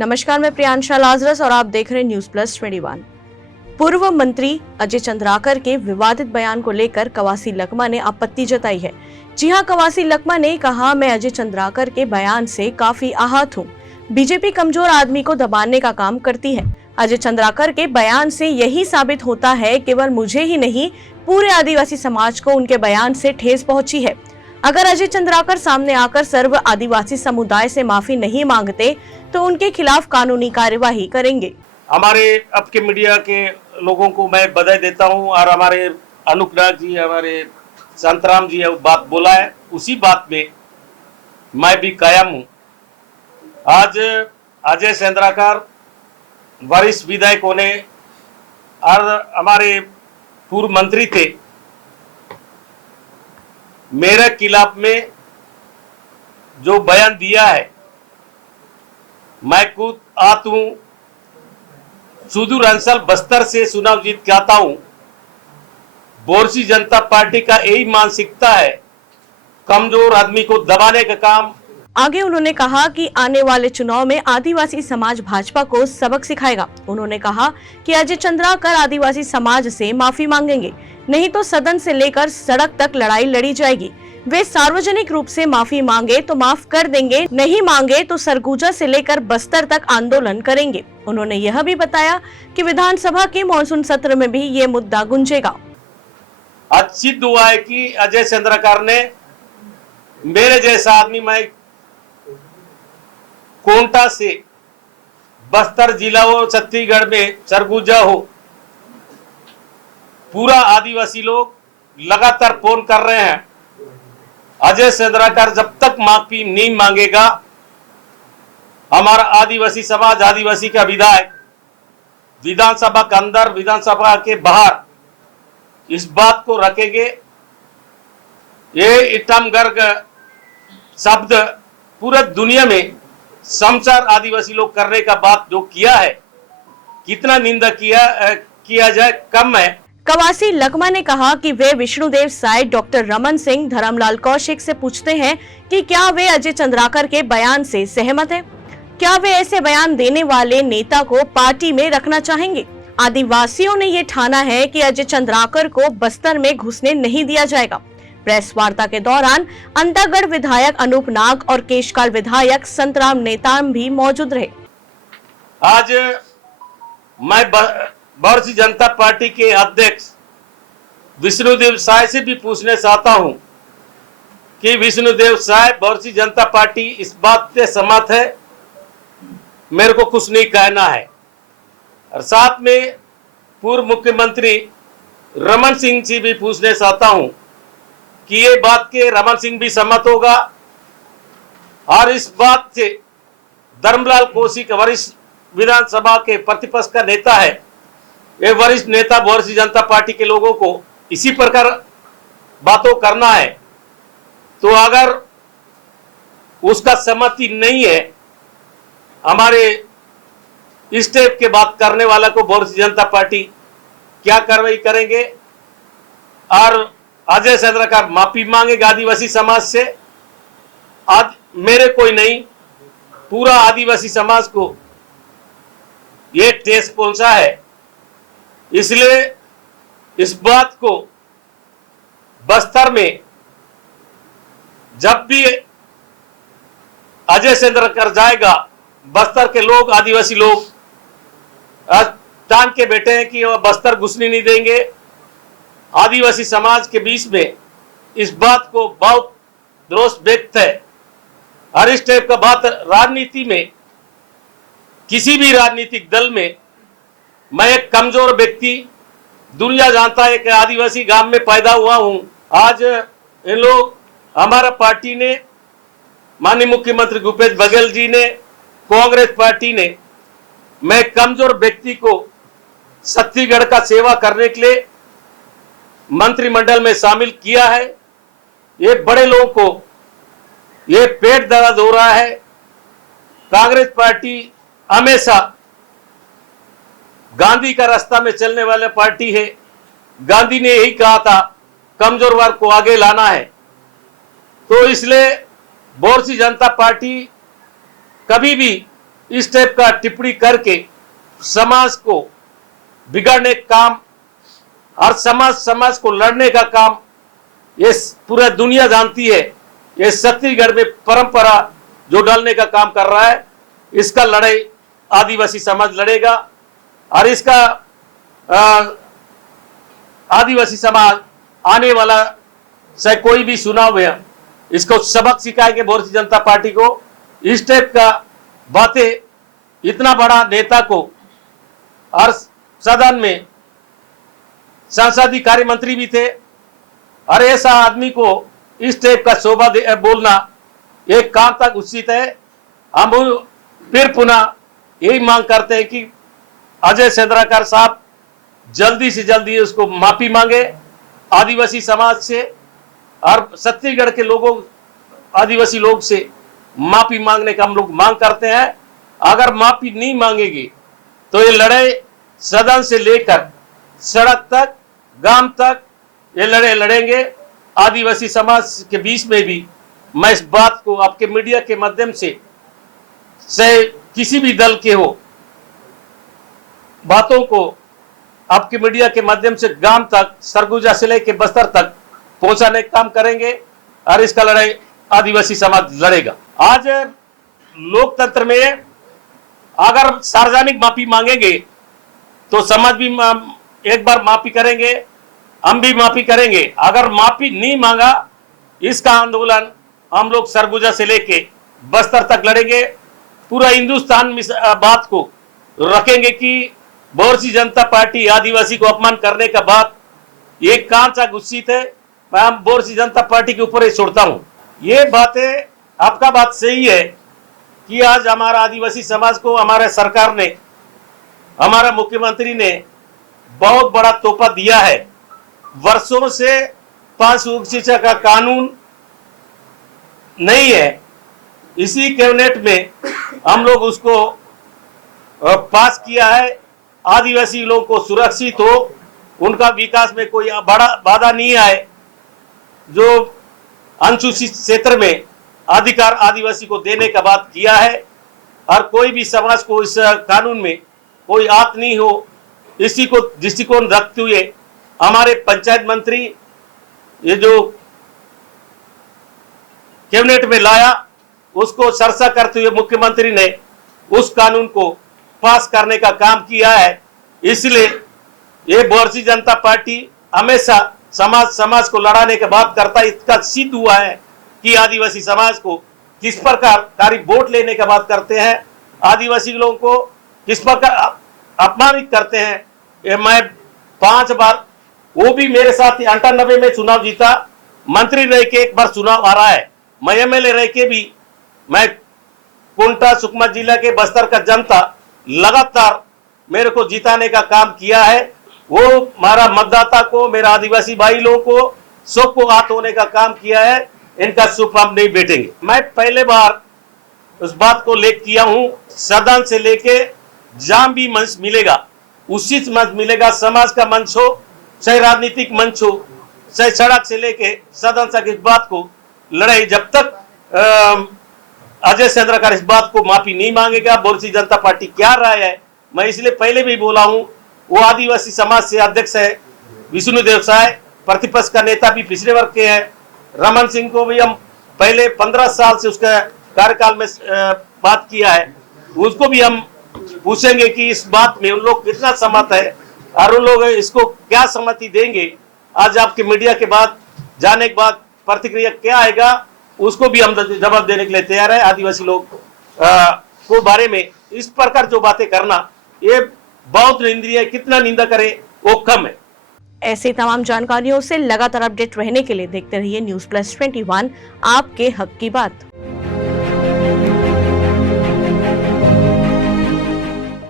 नमस्कार, मैं प्रियांशा लाजरस और आप देख रहे हैं न्यूज प्लस 21। पूर्व मंत्री अजय चंद्राकर के विवादित बयान को लेकर कवासी लखमा ने आपत्ति जताई है। जी हां, कवासी लखमा ने कहा, मैं अजय चंद्राकर के बयान से काफी आहत हूं। बीजेपी कमजोर आदमी को दबाने का काम करती है। अजय चंद्राकर के बयान से यही साबित होता है केवल मुझे ही नहीं, पूरे आदिवासी समाज को उनके बयान से ठेस पहुंची है। अगर अजय चंद्राकर सामने आकर सर्व आदिवासी समुदाय से माफी नहीं मांगते तो उनके खिलाफ कानूनी कार्यवाही करेंगे। हमारे अब के मीडिया के लोगों को मैं बधाई देता हूं और हमारे अनुपनाथ जी, हमारे संतराम जी बात बोला है, उसी बात में मैं भी कायम हूं। आज अजय चंद्राकर वरिष्ठ विधायक होने और हमारे पूर्व मंत्री थे, मेरे खिलाफ में जो बयान दिया है, मैं खुद आत हूं, सुदूर अंचल बस्तर से चुनाव जीत के आता हूं। बोरसी जनता पार्टी का यही मानसिकता है, कमजोर आदमी को दबाने का काम। आगे उन्होंने कहा कि आने वाले चुनाव में आदिवासी समाज भाजपा को सबक सिखाएगा। उन्होंने कहा कि अजय चंद्राकर आदिवासी समाज से माफी मांगेंगे, नहीं तो सदन से लेकर सड़क तक लड़ाई लड़ी जाएगी। वे सार्वजनिक रूप से माफी मांगे तो माफ कर देंगे, नहीं मांगे तो सरगुजा से लेकर बस्तर तक आंदोलन करेंगे। उन्होंने यह भी बताया कि विधानसभा के मानसून सत्र में भी ये मुद्दा गूंजेगा। अच्छी दुआ है कि अजय चंद्राकर ने मेरे जैसा आदमी, मैं कोंटा से बस्तर जिला हो, छत्तीसगढ़ में सरगुजा हो, पूरा आदिवासी लोग लगातार फोन कर रहे हैं। अजय चंद्राकर जब तक माफी नहीं मांगेगा, हमारा आदिवासी समाज, आदिवासी का विधायक विधानसभा के अंदर, विधानसभा के बाहर इस बात को रखेंगे। ये इटमगर्ग शब्द पूरे दुनिया में समाचार आदिवासी लोग करने का बात जो किया है, कितना निंदा किया जाए कम है। कवासी लखमा ने कहा कि वे विष्णुदेव साय, डॉक्टर रमन सिंह, धर्मलाल कौशिक से पूछते हैं कि क्या वे अजय चंद्राकर के बयान से सहमत हैं? क्या वे ऐसे बयान देने वाले नेता को पार्टी में रखना चाहेंगे? आदिवासियों ने ये ठाना है कि अजय चंद्राकर को बस्तर में घुसने नहीं दिया जाएगा। प्रेस वार्ता के दौरान अंतागढ़ विधायक अनूप नाग और केशकाल विधायक संतराम नेताम भी मौजूद रहे। आज मैं भारतीय जनता पार्टी के अध्यक्ष विष्णुदेव साय से भी पूछना चाहता हूं कि विष्णुदेव साय, भारतीय जनता पार्टी इस बात से सहमत है, मेरे को कुछ नहीं कहना है। और साथ में पूर्व मुख्यमंत्री रमन सिंह से भी पूछना चाहता हूं कि ये बात के रमन सिंह भी सहमत होगा। और इस बात से धर्मलाल कौशिक, वरिष्ठ विधानसभा के प्रतिपक्ष का नेता है, ये वरिष्ठ नेता भारतीय जनता पार्टी के लोगों को इसी प्रकार बातों करना है। तो अगर उसका सहमति नहीं है, हमारे इस टाइप के बात करने वाला को भारतीय जनता पार्टी क्या कार्रवाई करेंगे। और अजय चंद्राकर माफी मांगेगा आदिवासी समाज से। आज मेरे कोई नहीं, पूरा आदिवासी समाज को ये ठेस पहुंचा है। इसलिए इस बात को बस्तर में जब भी अजय चंद्राकर जाएगा, बस्तर के लोग, आदिवासी लोग टांग के बैठे हैं कि वह बस्तर घुसने नहीं देंगे। आदिवासी समाज के बीच में इस बात को बहुत रोष व्यक्त है। हर इस टाइप का बात राजनीति में, किसी भी राजनीतिक दल में, मैं एक कमजोर व्यक्ति, दुनिया जानता है कि आदिवासी गांव में पैदा हुआ हूं। आज इन लोग, हमारा पार्टी ने, माननीय मुख्यमंत्री भूपेश बघेल जी ने, कांग्रेस पार्टी ने, मैं कमजोर व्यक्ति को छत्तीसगढ़ का सेवा करने के लिए मंत्रिमंडल में शामिल किया है। ये बड़े लोगों को ये पेट दर्द हो रहा है। कांग्रेस पार्टी हमेशा गांधी का रास्ता में चलने वाला पार्टी है। गांधी ने यही कहा था, कमजोर वर्ग को आगे लाना है। तो इसलिए भारतीय जनता पार्टी कभी भी इस टाइप का टिप्पणी करके समाज को बिगाड़ने का काम और समाज को लड़ने का काम ये पूरा दुनिया जानती है। ये छत्तीसगढ़ में परंपरा जो डालने का काम कर रहा है, इसका लड़ाई आदिवासी समाज लड़ेगा और इसका आदिवासी समाज आने वाला चाहे कोई भी चुनाव है इसको सबक सिखाएंगे भारतीय जनता पार्टी को। इस टाइप का बातें इतना बड़ा नेता को और सदन में संसदीय कार्य मंत्री भी थे और ऐसा आदमी को इस टाइप का शोभा बोलना एक काम तक उचित है। हम फिर पुनः यही मांग करते हैं कि अजय चंद्राकर साहब जल्दी से जल्दी उसको माफी मांगे आदिवासी समाज से और छत्तीसगढ़ के लोगों आदिवासी लोग से माफी मांगने का हम लोग मांग करते हैं। अगर माफी नहीं मांगेगी तो ये लड़ाई सदन से लेकर सड़क तक गांव तक ये लड़ेंगे आदिवासी समाज के बीच में भी। मैं इस बात को आपके मीडिया के माध्यम से चाहे किसी भी दल के हो बातों को आपके मीडिया के माध्यम से गांव तक सरगुजा से लेकर बस्तर तक पहुंचाने का काम करेंगे और इसका लड़ाई आदिवासी समाज लड़ेगा। आज लोकतंत्र में अगर सार्वजनिक माफी मांगेंगे तो समाज भी एक बार माफी करेंगे, हम भी माफी करेंगे। अगर माफी नहीं मांगा इसका आंदोलन हम लोग सरगुजा से लेके बस्तर तक लड़ेंगे। पूरा हिंदुस्तान में बात को रखेंगे कि भारतीय जनता पार्टी आदिवासी को अपमान करने का बात ये कहां सा गुस्सित है। मैं भारतीय जनता पार्टी के ऊपर ही छोड़ता हूं। ये बातें आपका बात सही है कि आज हमारा आदिवासी समाज को हमारे सरकार ने हमारा मुख्यमंत्री ने बहुत बड़ा तोहफा दिया है। वर्षों से 5 युग शिक्षा का कानून नहीं है, इसी कैबिनेट में हम लोग उसको पास किया है। आदिवासी लोगों को सुरक्षित हो, उनका विकास में कोई बड़ा बाधा नहीं आए। जो अनुसूचित क्षेत्र में अधिकार आदिवासी को देने का बात किया है और कोई भी समाज को इस कानून में कोई आत नहीं हो, इसी को दृष्टिकोण रखते हुए हमारे पंचायत मंत्री ये जो कैबिनेट में लाया उसको चर्चा करते हुए मुख्यमंत्री ने उस कानून को पास करने का काम किया है। इसलिए ये भारतीय जनता पार्टी हमेशा समाज को लड़ाने की बात करता है। इसका सिद्ध हुआ है कि आदिवासी समाज को किस प्रकार वोट लेने की बात करते हैं, आदिवासी लोगों को किस प्रकार अपमानित करते हैं। ये मैं 5 बार, वो भी मेरे साथ 98 में चुनाव जीता, मंत्री रह के एक बार चुनाव आ रहा है। मैं एमएलए रह के भी मैं कोंटा सुकमा जिला के बस्तर का जनता लगातार मेरे को जिताने का काम किया है। वो हमारा मतदाता को, मेरा आदिवासी भाई लोगों को सबको हाथ होने का काम किया है। इनका सुख हम नहीं बैठेंगे। मैं पहले बार उस बात को लेकर किया हूं, सदन से लेके जहां भी मंच मिलेगा उसी मंच मिलेगा, समाज का मंच हो चाहे राजनीतिक मंच हो चाहे सड़क से लेके सदन तक इस बात को लड़ाई जब तक अजय चंद्राकर इस बात को माफी नहीं मांगेगा। भारतीय जनता पार्टी क्या राय है, मैं इसलिए पहले भी बोला हूं। वो आदिवासी समाज से अध्यक्ष है विष्णुदेव साय, प्रतिपक्ष का नेता भी पिछले वर्ग के हैं। रमन सिंह को भी हम पहले 15 साल से उसका कार्यकाल में बात किया है, उसको भी हम पूछेंगे कि इस बात में उन लोग कितना सहमत है और उन लोग इसको क्या सहमति देंगे। आज आपके मीडिया के बाद जाने के बाद प्रतिक्रिया क्या आएगा उसको भी हम जवाब देने के लिए तैयार है। आदिवासी लोग को बारे में इस प्रकार जो बातें करना ये बहुत निंदनीय है, कितना निंदा करे वो कम है। ऐसे तमाम जानकारियों से लगातार अपडेट रहने के लिए देखते रहिए न्यूज़ प्लस 21, आपके हक की बात।